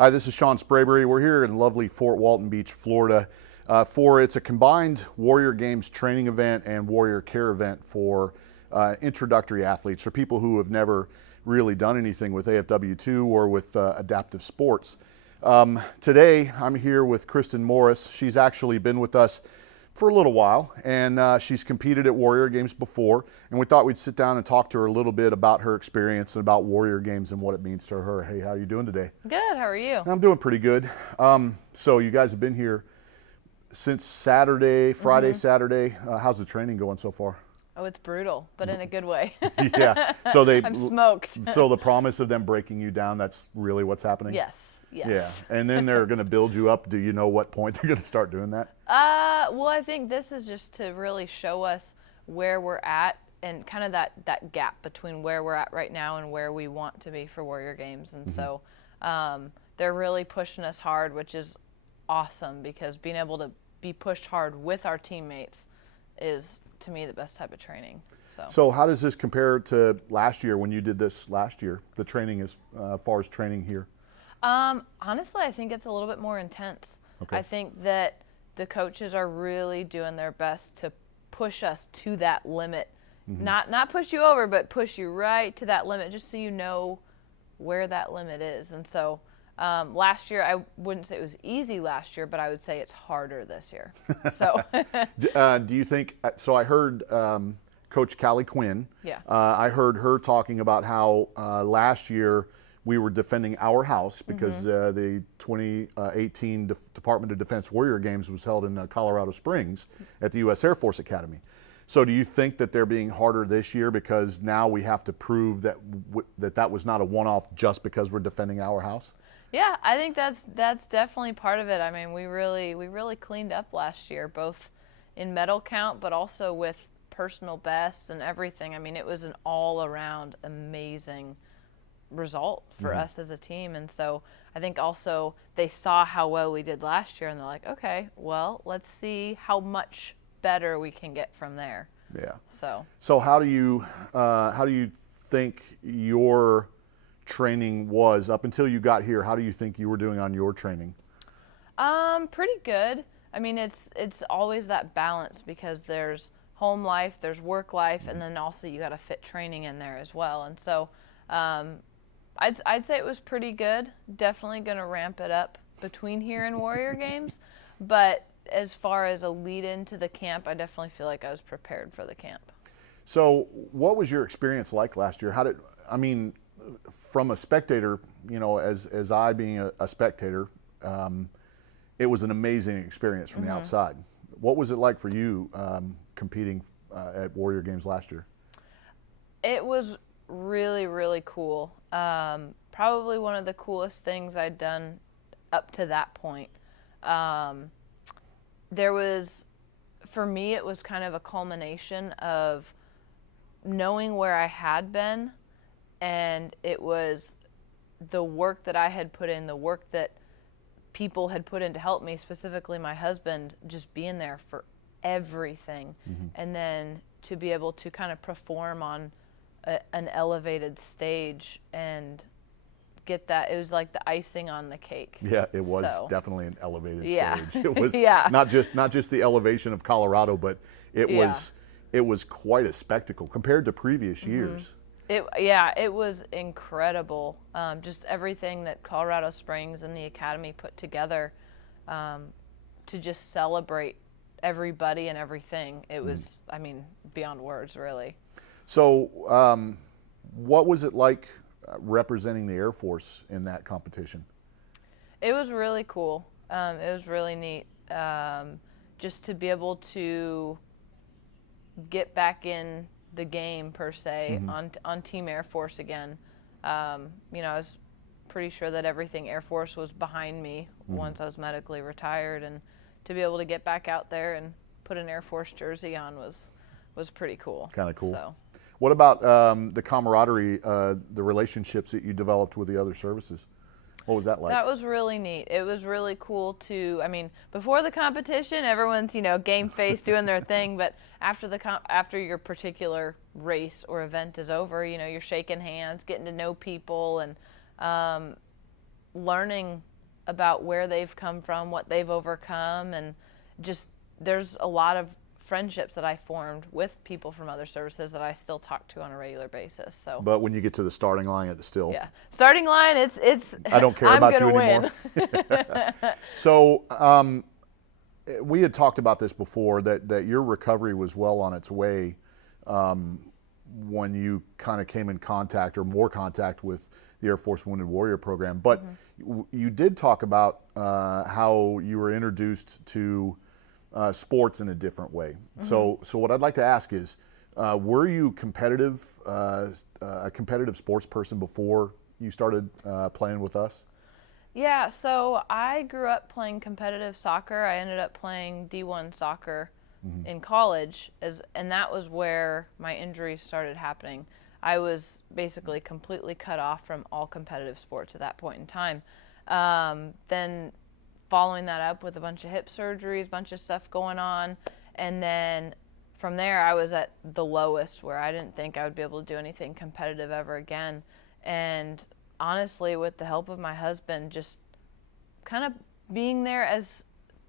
Hi, this is Sean Sprayberry. We're here in lovely Fort Walton Beach, Florida, it's a combined Warrior Games training event and Warrior Care event for introductory athletes, for people who have never really done anything with AFW2 or with adaptive sports. Today, I'm here with Kristen Morris. She's actually been with us for a little while, and she's competed at Warrior Games before, and we thought we'd sit down and talk to her a little bit about her experience and about Warrior Games and what it means to her. Hey, how are you doing today? Good, how are you? I'm doing pretty good. So you guys have been here since Saturday, Friday, Saturday. How's the training going so far? Oh, it's brutal, but in a good way. Yeah, so I'm smoked. So the promise of them breaking you down, that's really what's happening? Yes. Yes. Yeah, and then they're going to build you up. Do you know what point they're going to start doing that? Well, I think this is just to really show us where we're at and kind of that gap between where we're at right now and where we want to be for Warrior Games. And so they're really pushing us hard, which is awesome, because being able to be pushed hard with our teammates is, to me, the best type of training. So how does this compare to last year when you did this last year, the training as far as training here? Honestly, I think it's a little bit more intense. Okay. I think that the coaches are really doing their best to push us to that limit. Not push you over, but push you right to that limit, just so you know where that limit is. And so last year, I wouldn't say it was easy last year, but I would say it's harder this year. So do you think, so I heard Coach Callie Quinn. Yeah. I heard her talking about how last year we were defending our house because the 2018 Department of Defense Warrior Games was held in Colorado Springs at the U.S. Air Force Academy. So do you think that they're being harder this year because now we have to prove that that was not a one-off just because we're defending our house? Yeah, I think that's definitely part of it. I mean, we really cleaned up last year, both in medal count, but also with personal bests and everything. I mean, it was an all-around amazing result for us as a team. And so I think also they saw how well we did last year, and they're like, okay, well, let's see how much better we can get from there. Yeah. So how do you think your training was up until you got here? How do you think you were doing on your training? Pretty good. I mean, it's always that balance, because there's home life, there's work life, and then also you got to fit training in there as well. And so I'd say it was pretty good. Definitely going to ramp it up between here and Warrior Games. But as far as a lead into the camp, I definitely feel like I was prepared for the camp. So what was your experience like last year? I mean, from a spectator, you know, as I being a spectator, it was an amazing experience from the outside. What was it like for you competing at Warrior Games last year? It was really, really cool. Probably one of the coolest things I'd done up to that point. For me, it was kind of a culmination of knowing where I had been, and it was the work that I had put in, the work that people had put in to help me, specifically my husband, just being there for everything. And then to be able to kind of perform on an elevated stage and get that, it was like the icing on the cake. Yeah, it was definitely an elevated stage. It was yeah. not just the elevation of Colorado, but it was quite a spectacle compared to previous years. It was incredible. Just everything that Colorado Springs and the Academy put together to just celebrate everybody and everything. It was, I mean, beyond words, really. So what was it like representing the Air Force in that competition? It was really cool. It was really neat just to be able to get back in the game, per se, on Team Air Force again. You know, I was pretty sure that everything Air Force was behind me once I was medically retired, and to be able to get back out there and put an Air Force jersey on was pretty cool. Kind of cool. So. What about the camaraderie, the relationships that you developed with the other services? What was that like? That was really neat. It was really cool to, I mean, before the competition, everyone's, you know, game face doing their thing, but after your particular race or event is over, you know, you're shaking hands, getting to know people, and learning about where they've come from, what they've overcome, and just there's a lot of friendships that I formed with people from other services that I still talk to on a regular basis. So, But when you get to the starting line, it's still starting line. It's I don't care I'm about gonna you anymore. So we had talked about this before that your recovery was well on its way when you kind of came in contact or more contact with the Air Force Wounded Warrior Program. But you did talk about how you were introduced to sports in a different way. So what I'd like to ask is, were you competitive, a competitive sports person before you started playing with us? Yeah, so I grew up playing competitive soccer. I ended up playing D1 soccer in college, and that was where my injuries started happening. I was basically completely cut off from all competitive sports at that point in time. Then following that up with a bunch of hip surgeries, a bunch of stuff going on, and then from there I was at the lowest where I didn't think I would be able to do anything competitive ever again. And honestly, with the help of my husband, just kind of being there as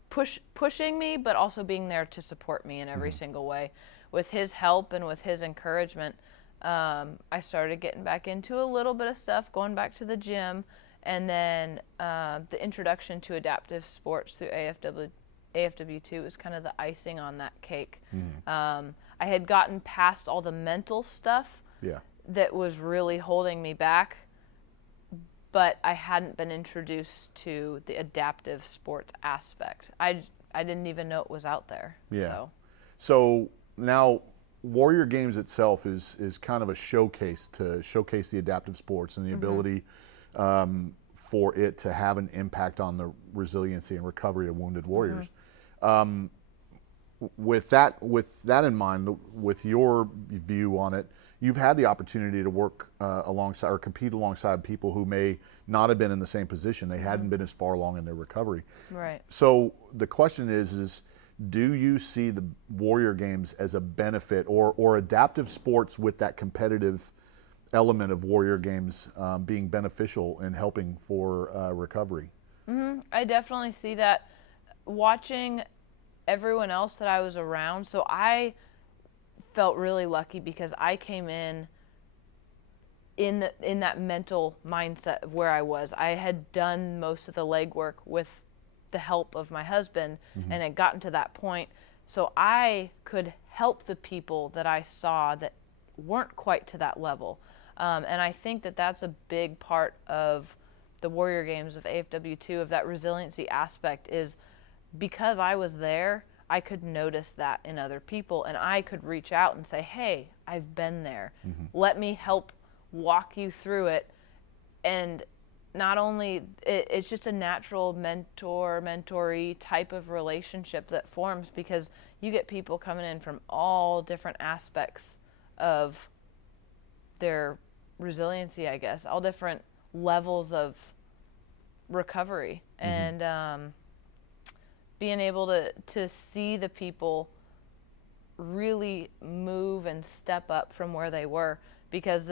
pushing me, but also being there to support me in every single way. With his help and with his encouragement, I started getting back into a little bit of stuff, going back to the gym, and then the introduction to adaptive sports through AFW2 was kind of the icing on that cake. I had gotten past all the mental stuff that was really holding me back, but I hadn't been introduced to the adaptive sports aspect. I didn't even know it was out there. Yeah. So now Warrior Games itself is kind of a showcase to showcase the adaptive sports and the ability for it to have an impact on the resiliency and recovery of wounded warriors. With that in mind, with your view on it, you've had the opportunity to work alongside or compete alongside people who may not have been in the same position. They hadn't been as far along in their recovery. Right. So the question is do you see the Warrior Games as a benefit or adaptive sports with that competitive element of Warrior Games being beneficial in helping for recovery? I definitely see that. Watching everyone else that I was around, so I felt really lucky because I came in that mental mindset of where I was. I had done most of the legwork with the help of my husband and had gotten to that point, so I could help the people that I saw that weren't quite to that level. And I think that that's a big part of the Warrior Games of AFW2, of that resiliency aspect, is because I was there, I could notice that in other people, and I could reach out and say, hey, I've been there. Let me help walk you through it. And not only, it's just a natural mentor-mentoree type of relationship that forms, because you get people coming in from all different aspects of their resiliency, I guess, all different levels of recovery. And being able to see the people really move and step up from where they were, because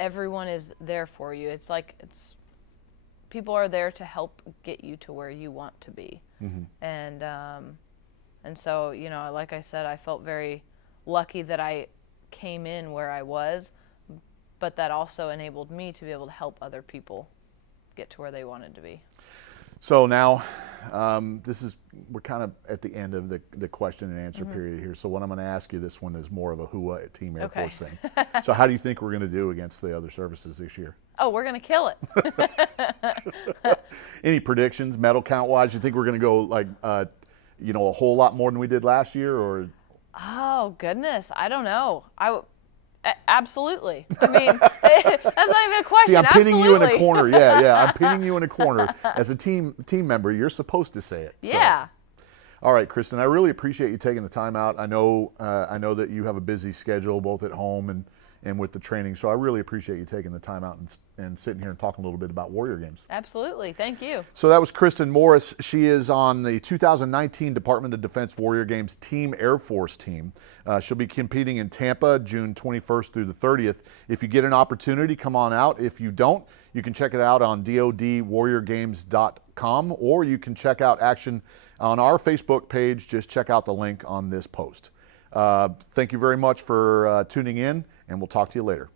everyone is there for you. It's like people are there to help get you to where you want to be. And so, you know, like I said, I felt very lucky that I came in where I was, but that also enabled me to be able to help other people get to where they wanted to be. So now, we're kind of at the end of the question and answer period here. So what I'm going to ask you, this one is more of a HUA at Team Air Force thing. So how do you think we're going to do against the other services this year? Oh, we're going to kill it. Any predictions, medal count wise? You think we're going to go like, a whole lot more than we did last year, or? Oh goodness, I don't know. Absolutely. I mean, that's not even a question. See, I'm pinning you in a Absolutely. corner. Yeah, I'm pinning you in a corner. As a team member, you're supposed to say it. So. Yeah. All right, Kristen, I really appreciate you taking the time out. I know that you have a busy schedule both at home and and with the training. So I really appreciate you taking the time out and sitting here and talking a little bit about Warrior Games. Absolutely. Thank you. So that was Kristen Morris. She is on the 2019 Department of Defense Warrior Games Team Air Force team. She'll be competing in Tampa June 21st through the 30th. If you get an opportunity, come on out. If you don't, you can check it out on dodwarriorgames.com, or you can check out action on our Facebook page. Just check out the link on this post. Thank you very much for tuning in, and we'll talk to you later.